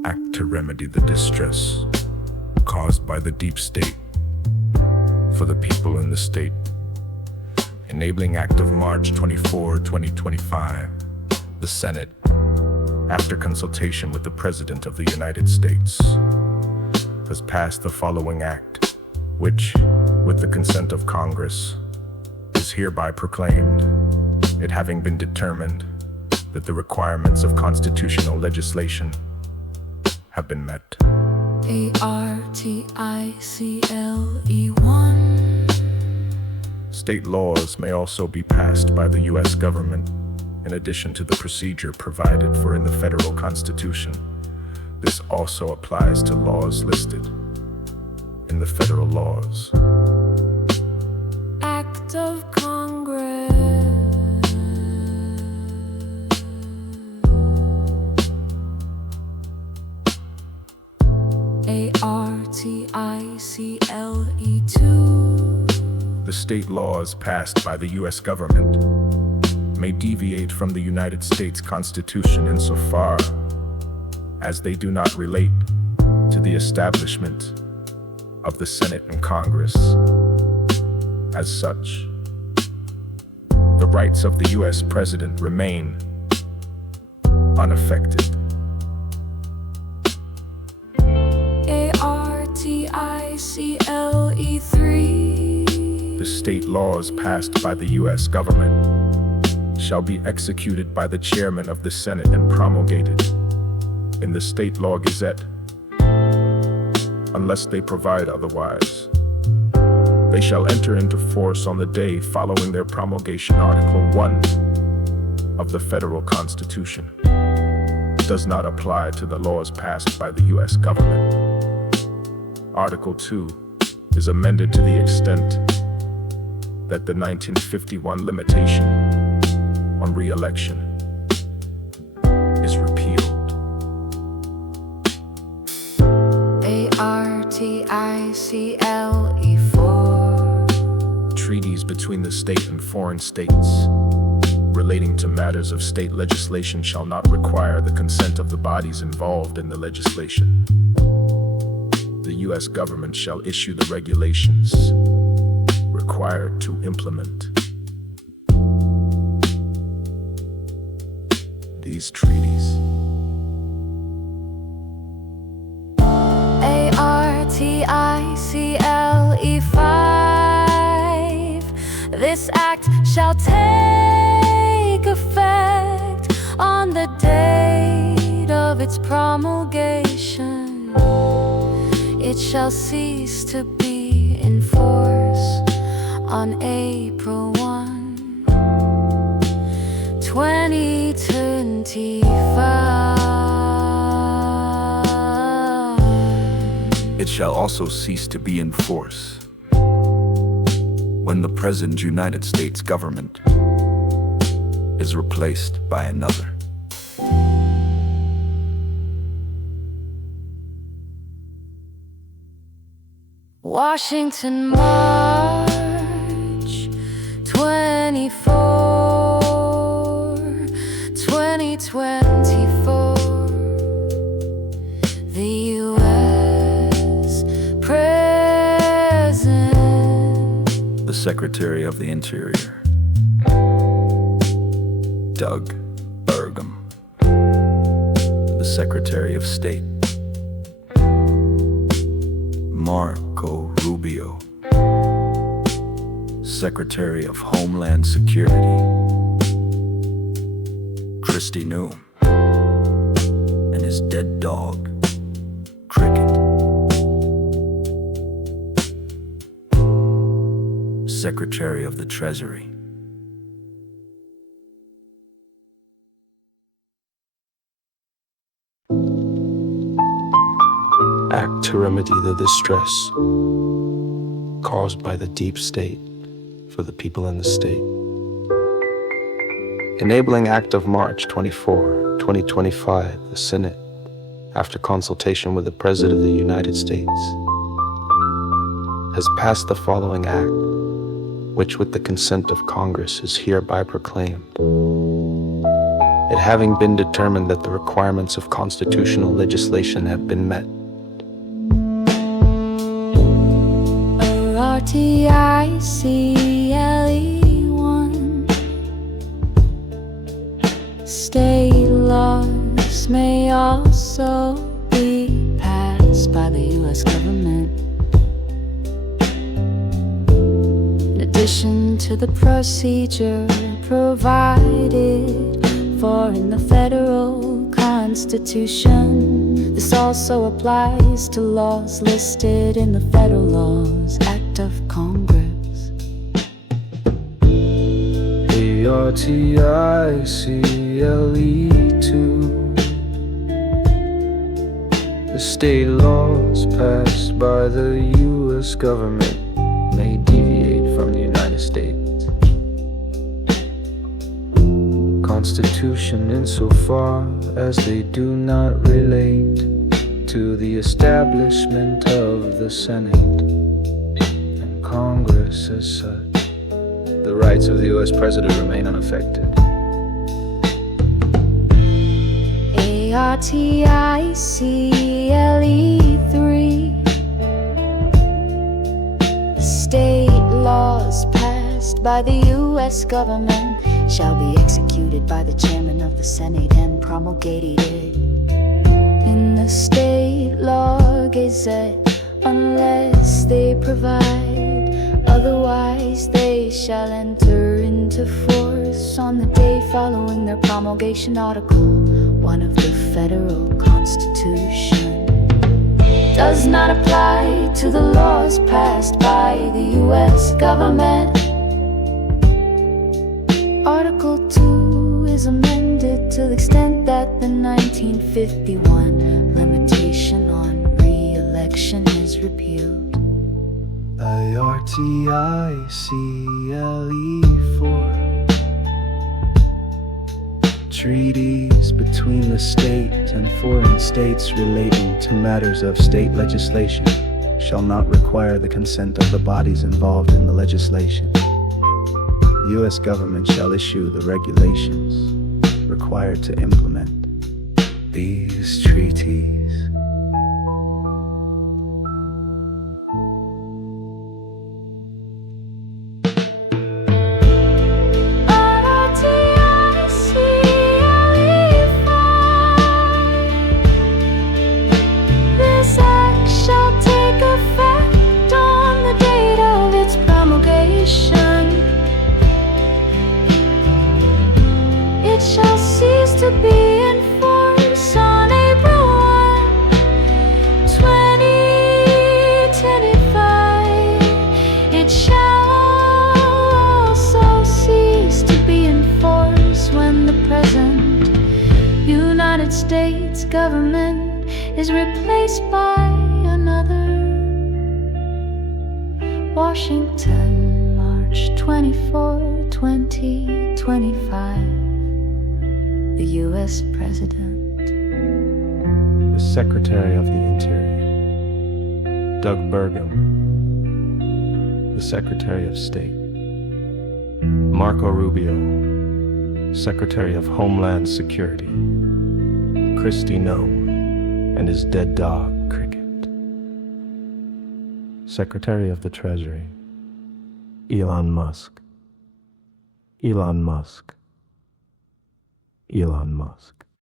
act to remedy the distress caused by the deep state for the people in the state. Enabling Act of March 24, 2025, the Senate, after consultation with the President of the United States, has passed the following act, which, with the consent of Congress, is hereby proclaimed, it having been determined that the requirements of constitutional legislation have been met. Article 1. State laws may also be passed by the U.S. government in addition to the procedure provided for in the federal Constitution. This also applies to laws listed in the federal laws. Act of Congress. Article 2. The state laws passed by the U.S. government may deviate from the United States Constitution insofar as they do not relate to the establishment of the Senate and Congress. As such, the rights of the U.S. President remain unaffected. Article 3. The state laws passed by the U.S. government shall be executed by the chairman of the Senate and promulgated in the State Law Gazette, unless they provide otherwise. They shall enter into force on the day following their promulgation. Article 1 of the Federal Constitution does not apply to the laws passed by the U.S. government. Article 2 is amended to the extent that the 1951 limitation on re-election is repealed. Article 4. Treaties between the state and foreign states relating to matters of state legislation shall not require the consent of the bodies involved in the legislation. The U.S. government shall issue the regulations required to implement these treaties. Article 5. This act shall take effect on the date of its promulgation. It shall cease to be in force on April 1, 2025. It shall also cease to be in force when the present United States government is replaced by another. Washington, March 24, 2024. The U.S. President, The Secretary of the Interior, Doug Burgum. The Secretary of State, Marco Rubio. Secretary of Homeland Security, Kristi Noem, and his dead dog, Cricket. Secretary of the Treasury, act to remedy the distress caused by the deep state for the people in the state. Enabling Act of March 24, 2025, the Senate, after consultation with the President of the United States, has passed the following act, which with the consent of Congress is hereby proclaimed, it having been determined that the requirements of constitutional legislation have been met. RTICLE1. State laws may also be passed by the U.S. government, in addition to the procedure provided for in the federal Constitution. This also applies to laws listed in the Federal Laws Act of Congress. RTICLE2. The state laws passed by the U.S. government may deviate from the United States Constitution insofar as they do not relate to the establishment of the Senate and Congress as such. The rights of the U.S. President remain unaffected. RTICLE3. State laws passed by the U.S. government shall be executed by the chairman of the Senate and promulgated in the State Law Gazette, unless they provide otherwise. They shall enter into force on the day following their promulgation. Article 1 of the Federal Constitution does not apply to the laws passed by the U.S. government. Article 2 is amended to the extent that the 1951 limitation on re-election is repealed. RTICLE4. Treaties between the state and foreign states relating to matters of state legislation shall not require the consent of the bodies involved in the legislation. The U.S. government shall issue the regulations required to implement these treaties. This act shall take effect on the date of its promulgation. It shall cease to be in force on April 1, 2025. It shall also cease to be in force when the present United States government is replaced by another. Washington, March 24, 2025. The U.S. President. The Secretary of the Interior, Doug Burgum. The Secretary of State, Marco Rubio. Secretary of Homeland Security, Kristi Noem and his dead dog, Cricket. Secretary of the Treasury, Elon Musk. Elon Musk. Elon Musk.